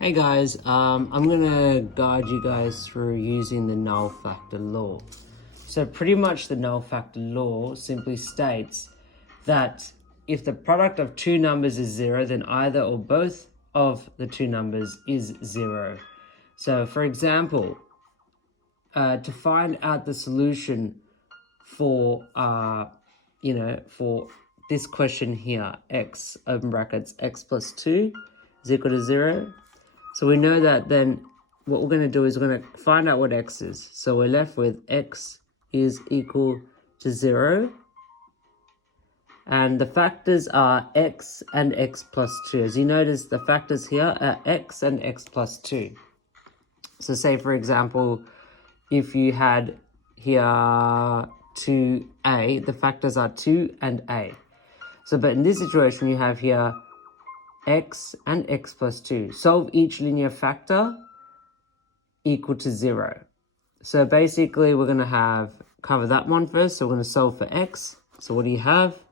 Hey guys, I'm gonna guide you guys through using the null factor law. So pretty much the null factor law simply states that if the product of two numbers is zero, then either or both of the two numbers is zero. So for example, to find out the solution for for this question here, x open brackets x plus 2 is equal to 0. So we know that then what we're going to do is we're going to find out what x is. So we're left with x is equal to 0. And the factors are x and x plus 2. As you notice, the factors here are x and x plus 2. So say, for example, if you had here 2a, the factors are 2 and a. So, but in this situation, you have here x and x plus 2. Solve each linear factor equal to 0. So basically, we're going to cover that one first. So we're going to solve for x. So what do you have?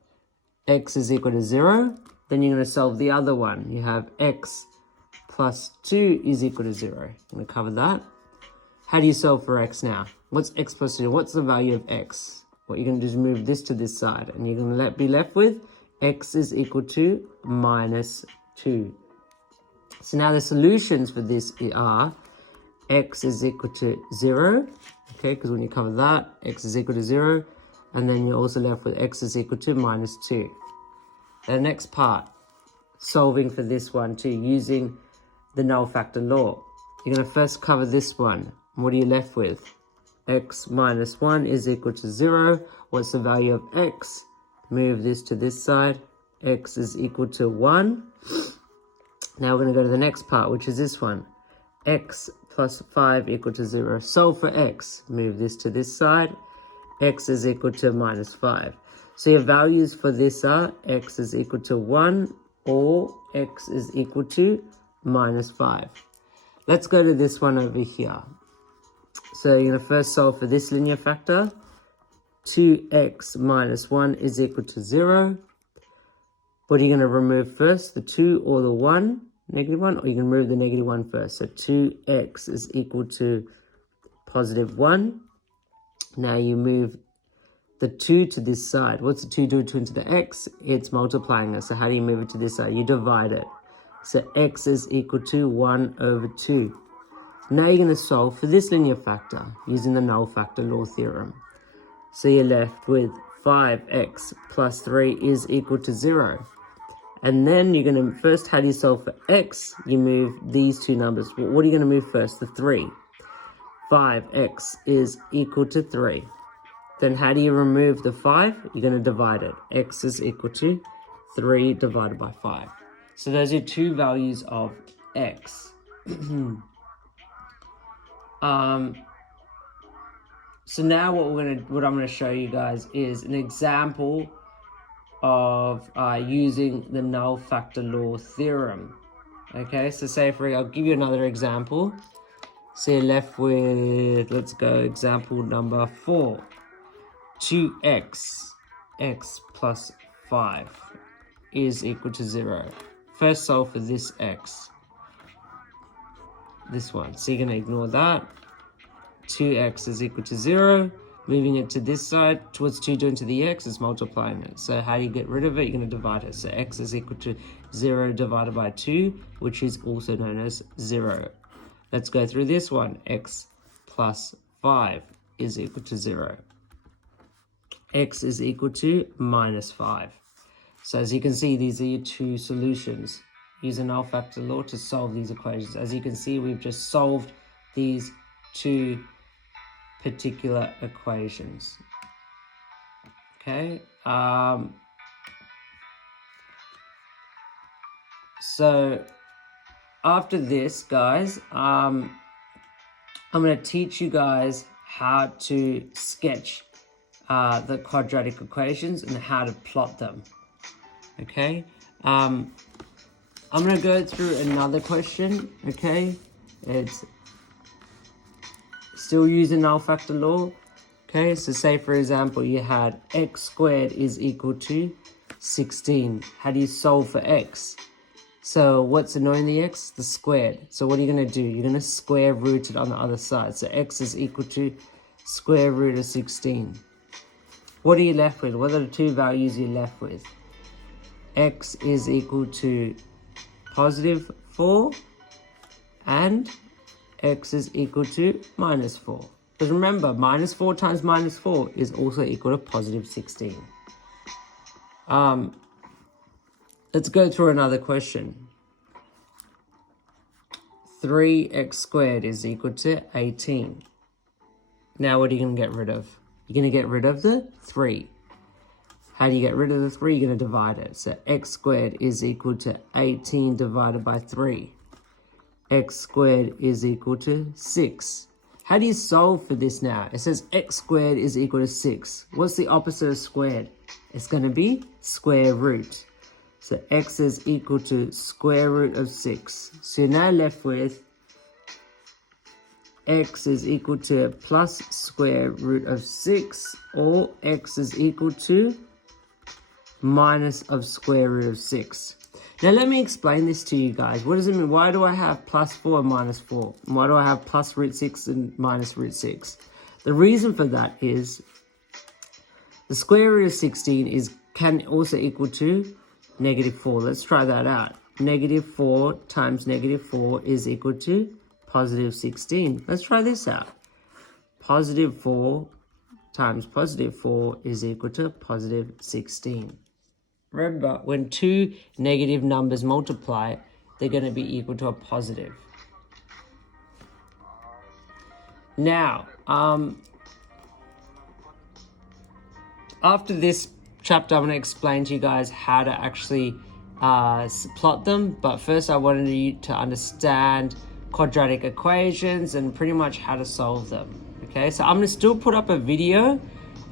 X is equal to 0. Then you're going to solve the other one. You have x plus 2 is equal to 0. I'm going to cover that. How do you solve for x now? What's x plus 2? What's the value of x? What you're going to do is move this to this side. And you're going to be left with x is equal to minus 2. So now the solutions for this are x is equal to 0. Okay, because when you cover that, x is equal to 0. And then you're also left with x is equal to minus 2. The next part, solving for this one too, using the null factor law. You're going to first cover this one. What are you left with? X minus 1 is equal to 0. What's the value of x? Move this to this side. X is equal to 1. Now we're going to go to the next part, which is this one. X plus 5 equal to 0. Solve for x. Move this to this side. X is equal to minus 5. So your values for this are x is equal to 1 or x is equal to minus 5. Let's go to this one over here. So you're going to first solve for this linear factor. 2x minus 1 is equal to 0. What are you going to remove first? The 2 or the 1? Negative 1? Or you can remove the negative 1 first. So 2x is equal to positive 1. Now you move the 2 to this side. What's the 2 do to into the x? It's multiplying it. So how do you move it to this side? You divide it. So x is equal to 1 over 2. Now you're going to solve for this linear factor using the null factor law theorem. So you're left with 5x plus 3 is equal to 0. And then you're going to, first, how do you solve for x? You move these two numbers. What are you going to move first? The 3. 5x is equal to 3. Then how do you remove the 5? You're going to divide it. X is equal to 3 divided by 5. So those are two values of x. So now what I'm gonna show you guys is an example of using the null factor law theorem. Okay, so I'll give you another example. So you're left with, let's go example number 4. 2x plus 5 is equal to 0. First solve for this x. This one. So you're going to ignore that. 2x is equal to 0. Moving it to this side. What's 2 doing to the x? It's multiplying it. So how do you get rid of it? You're going to divide it. So x is equal to 0 divided by 2, which is also known as 0. Let's go through this one. X plus 5 is equal to 0. X is equal to minus 5. So as you can see, these are your two solutions. Use the null factor law to solve these equations. As you can see, we've just solved these two particular equations. Okay. So after this, guys, I'm going to teach you guys how to sketch the quadratic equations and how to plot them. Okay. I'm going to go through another question, okay? It's still using null factor law, okay? So say, for example, you had x squared is equal to 16. How do you solve for x? So what's annoying the x? The squared. So what are you going to do? You're going to square root it on the other side. So x is equal to square root of 16. What are you left with? What are the two values you're left with? X is equal to positive 4 and x is equal to minus 4. Because remember, minus 4 times minus 4 is also equal to positive 16. Let's go through another question. 3x squared is equal to 18. Now what are you going to get rid of? You're going to get rid of the 3. How do you get rid of the 3? You're going to divide it. So x squared is equal to 18 divided by 3. X squared is equal to 6. How do you solve for this now? It says x squared is equal to 6. What's the opposite of squared? It's going to be square root. So x is equal to square root of 6. So you're now left with x is equal to plus square root of 6, or x is equal to minus of square root of 6. Now let me explain this to you guys. What does it mean? Why do I have plus 4 and minus 4? Why do I have plus root 6 and minus root 6? The reason for that is the square root of 16 can also equal to negative 4. Let's try that out. Negative 4 times negative 4 is equal to positive 16. Let's try this out. Positive 4 times positive 4 is equal to positive 16. Remember, when two negative numbers multiply, they're going to be equal to a positive. Now, after this chapter, I'm going to explain to you guys how to actually plot them. But first, I wanted you to understand quadratic equations and pretty much how to solve them. Okay, so I'm going to still put up a video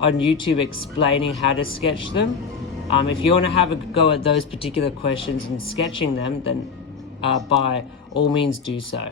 on YouTube explaining how to sketch them. If you want to have a go at those particular questions and sketching them, then by all means do so.